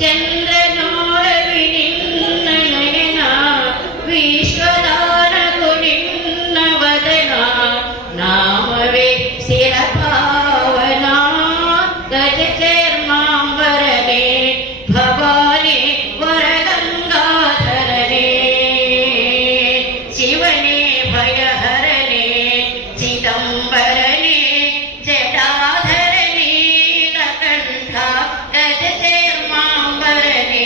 ಚಂದ್ರನೋರವಿ ನಿನ್ನ ನಯನ ವಿಶ್ವದಾನಗು ನಿನ್ನ ವದನ ನಾಮವೇ ಶಿರಪಾವನ ಗಜ ಚರ್ಮಾಂಬರನೆ ಭವಾನಿ ವರಗಂಗಾಧರನೆ ಶಿವನೇ ಭಯಹರನೆ ಚಿದಂಬರನೆ ಜಟಾಧರನೆ ನೀಲಕಂಠ ಗಜ ಚರ್ಮಾಂಬರನೆ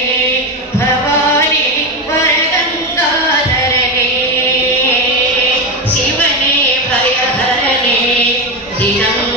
ಭವಾನಿ ವರಗಂಗಾಧರನೆ ಶಿವನೇ ಭಯಹರನೆ ಚಿದಂಬರನೆ